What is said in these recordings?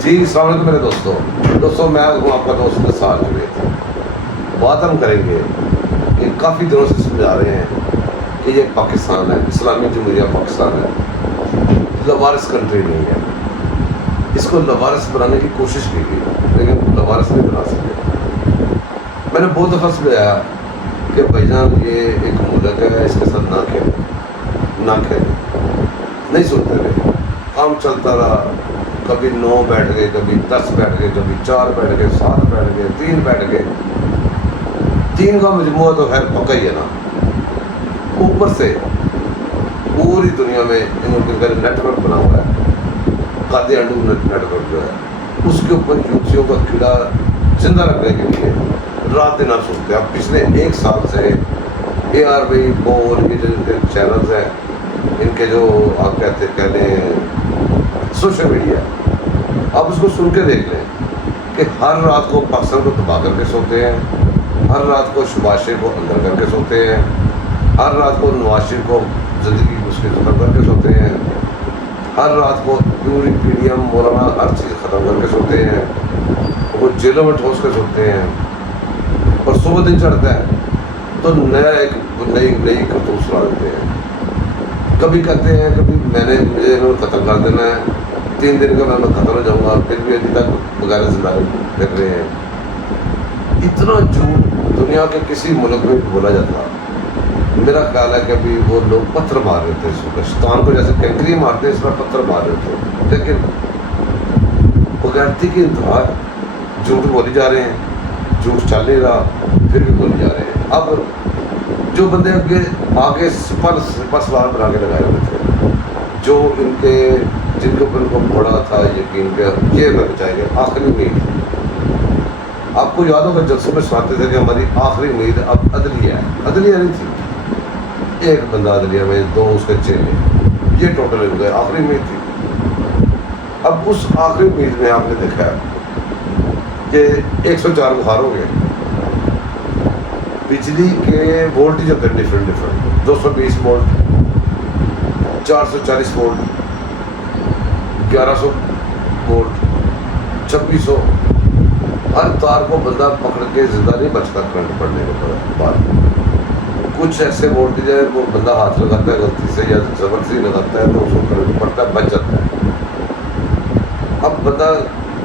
जी अस्सलाम वालेकुम मेरे दोस्तों मैं हूँ आपका दोस्त निसार जुनैद। बात हम करेंगे कि काफ़ी दिनों से समझा रहे हैं कि ये पाकिस्तान है, इस्लामी जमहूरिया पाकिस्तान है, लवारिस कंट्री नहीं है। इसको लवारिस बनाने की कोशिश की गई लेकिन लवारिस नहीं बना सके। मैंने बहुत दफ़ा समझाया कि भाईजान ये एक मुल्क है, इसके साथ ना खेलें, नहीं सुनते रहे। काम चलता रहा, कभी 9 बैठ गए, कभी 10 बैठ गए, कभी 4 बैठ गए, 7 बैठ गए, 3 बैठ गए। 3 का मजमूआ तो खैर पक्का ही है ना। ऊपर से पूरी दुनिया में इनके नेटवर्क बना हुआ है, कादियानू नेटवर्क जो है, उसके ऊपर यूथियों का कीड़ा जिंदा रखने के लिए रात दिन आप सुनते हैं। अब पिछले 1 साल से ARV बोल ये जो इनके चैनल्स हैं, इनके जो आप कह लें सोशल मीडिया, आप उसको सुन के देख लें कि हर रात को पाकिस्तान को तबाह करके सोते हैं, हर रात को शबाशे को अंदर करके सोते हैं, हर रात को नवाज शरीफ को ज़िंदगी उसके ख़त्म करके सोते हैं, हर रात को पूरी PDM मौलाना हर चीज़ ख़त्म करके सोते हैं, वो जेलों में ठोस कर सोते हैं। और सुबह दिन चढ़ता है तो नई करतूत सुना देते हैं। कभी कहते हैं कभी मुझे इन्होंने ख़त्म कर देना है, 3 दिन का मैं ख़त्म हो जाऊँगा, फिर भी अभी तक बगैर जिंदगी फिर रहे हैं। इतना झूठ दुनिया के किसी मुल्क में भी बोला जाता। मेरा ख्याल है कि अभी वो लोग पत्थर मार रहे थे, शैतान को जैसे कंकरी मारते हैं इस पर पत्थर मार रहे थे, लेकिन बगैरती की इंतहा झूठ बोली जा रहे हैं, झूठ चल नहीं रहा, फिर भी बोले जा रहे हैं। अब जो बंदे आगे पर सवाल बना के लगाए हुए थे, जो जिनके ऊपर इनको बड़ा था यकीन के ये बचाएंगे, आखिरी उम्मीद। आपको याद होगा जलसों में सुनाते थे कि हमारी आखिरी उम्मीद अब अदलिया है। अदलिया नहीं थी, एक बंदा अदलिया में, 2 उसके चेले, ये टोटल हो गए, आखिरी उम्मीद थी। अब उस आखिरी उम्मीद में आपने देखा है कि 104 बुखार हो गए, बिजली के वोल्टेज होते हैं डिफरेंट 220 वोल्ट, 440 वोल्ट, 1100 वोल्ट, 2600। हर तार को बंदा पकड़ के जिंदा नहीं बचता करंट पड़ने के बाद। कुछ ऐसे वोल्टेज है वो बंदा हाथ लगाता है गलती से या जबरदस्ती लगाता है तो उसको करंट पड़ता है, बच जाता है। अब बंदा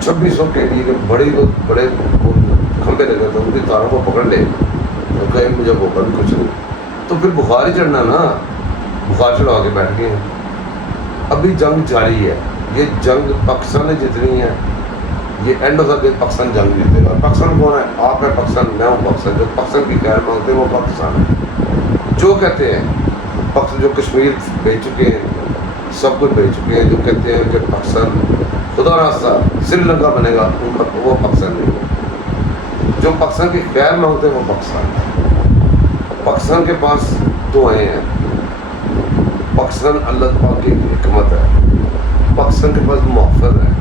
2600 के लिए बड़े खंभे लगे तो उनकी तारों को पकड़ ले तो कहीं मुझे होगा भी कुछ नहीं, तो फिर बुखार ही चढ़ना ना, बुखार चढ़ा के बैठ गए हैं। अभी जंग जारी है, ये जंग पाकिस्तान ने जितनी है, ये end of the day Pakistan जंग जीतेगा। पाकिस्तान कौन है? आप है पाकिस्तान, मैं हूँ पाकिस्तान। जो पाकिस्तान की खैर मांगते हैं वो पाकिस्तान है। जो कहते हैं पाकिस्तान, जो कश्मीर भेज चुके हैं, सब कुछ भेज चुके हैं, जो कहते हैं कि पाकिस्तान खुदा रास्ता श्रीलंका बनेगा, उनका वो पाकिस्तान नहीं है। जो पाकिस्तान की खैर मांगते हैं वो पाकिस्तान है। पाकिस्तान के पास दुआएं हैं, पाकिस्तान अल्लाह पाक की हिकमत है, पाकिस्तान के पास मुआफ़ज़ है।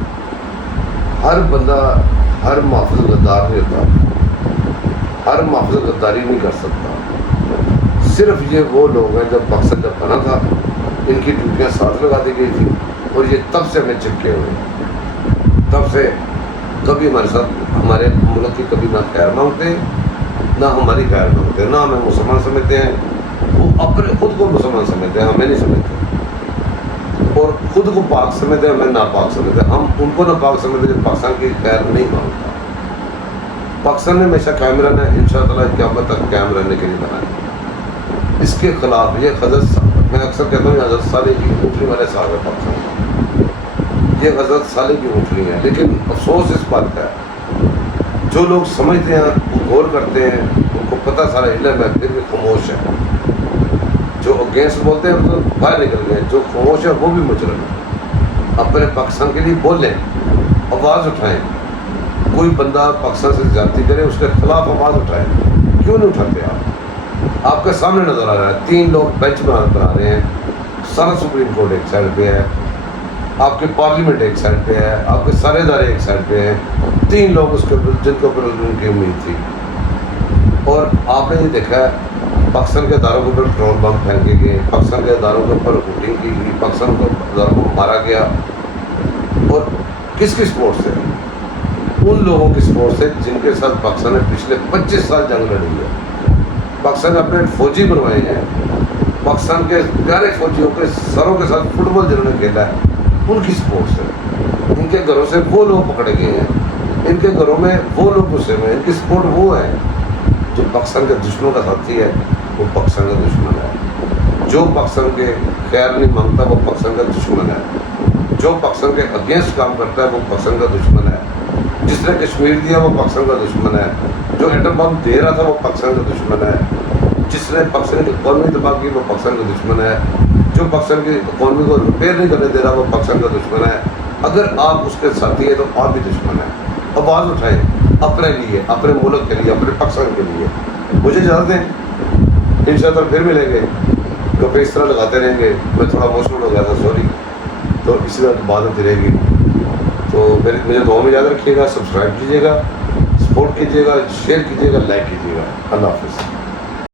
हर बंदा हर मुआफ़ज़ गद्दार नहीं होता, हर मुआफ़ज़ गद्दारी नहीं कर सकता। सिर्फ ये वो लोग हैं जब पाकिस्तान जब बना था इनकी ड्यूटियाँ साथ लगा दी गई थी और ये तब से हमें चिपके हुए, तब से कभी हमारे साथ हमारे मुल्क की कभी ना खैर मांगते, ना हमारी खैर मांगते, ना हमें मुसलमान समझते हैं। वो अपने खुद को मुसलमान समझते हैं, हमें नहीं समझते, और खुद को पाक समझते हैं, हमें नापाक समझते हैं। हम उनको नापाक समझते हैं जो पाकिस्तान की खैर नहीं मांगता। पाकिस्तान ने हमेशा कायम रहना है, इंशाअल्लाह क़यामत तक कायम रहने के लिए बना है। इसके खिलाफ ये मैं अक्सर कहता हूँ हज़रत साले की ऊँटनी वाले साहब है पाकिस्तान, ये हज़रत साले की ऊँटनी है। लेकिन अफसोस इस बात का है जो लोग समझते हैं, गौर करते हैं, उनको पता सारा इल्म है, फिर भी खामोश है। जो अगेंस्ट बोलते हैं तो बाहर निकल गए, जो खामोश है वो भी मुजरिम है। अपने पाकिस्तान के लिए बोलें, आवाज़ उठाएं। कोई बंदा पाकिस्तान से ज़्यादती करे उसके खिलाफ आवाज़ उठाएं। क्यों नहीं उठाते आप? आपके सामने नज़र आ रहा है 3 लोग बेंच बना रहे हैं, सारा सुप्रीम कोर्ट एक साइड पे है, आपके पार्लियामेंट एक साइड पे है, आपके सारे इदारे एक साइड पे हैं, 3 लोग उसके ऊपर जिनके ऊपर उनकी उम्मीद थी। और आपने ये देखा है पाकिस्तान के इदारों के ऊपर पेट्रोल बम फेंके गए, पाकिस्तान के इदारों के ऊपर हुटिंग की गई, पाकिस्तान के इदारों को मारा गया। और کس کی سپورٹ سے؟ ان لوگوں کی سپورٹ سے جن کے ساتھ پاکستان نے پچھلے 25 سال جنگ لڑی ہے. پاکستان نے اپنے فوجی بنوائے ہیں, پاکستان کے پیارے فوجیوں کے سروں کے ساتھ فٹ بال جنہوں نے کھیلا ہے, ان کی سپورٹ سے. ان کے گھروں سے وہ لوگ پکڑے گئے ہیں, ان کے گھروں میں وہ لوگ گھسے ہوئے ہیں. ان کی سپورٹ وہ ہے. جو پاکستان کے دشمنوں کا ساتھی ہے وہ پاکستان کا دشمن ہے. جو پاکستان کے خیر نہیں مانگتا وہ پاکستان کا دشمن ہے. جو پاکستان کے اگینسٹ کام کرتا ہے وہ پاکستان کا دشمن ہے. جس نے کشمیر دیا وہ پاکستان کا دشمن ہے. جو ایٹم بم دے رہا تھا وہ پاکستان کا دشمن ہے. جس نے پاکستان کی اکانومی تباہ کی وہ پاکستان کا دشمن ہے. جو پاکستان کی اکانومی کو ریپیئر نہیں کرنے دے رہا وہ پاکستان کا دشمن ہے. اگر آپ اس کے ساتھی ہیں تو آپ بھی دشمن ہیں. آواز اٹھائیں اپنے لیے, اپنے ملک کے لیے, اپنے پاکستان کے لیے. مجھے اجازت دیں, انشاءاللہ پھر ملیں گے. کیونکہ اس طرح لگاتے رہیں گے. میں تھوڑا ایموشنل ہو گیا تھا, سوری. تو اسی طرح بات ہوتی رہے گی. تو مجھے دعا میں یاد رکھیے گا, سبسکرائب کیجیے گا, سپورٹ کیجیے گا, شیئر کیجیے گا, لائک کیجیے گا. اللہ حافظ.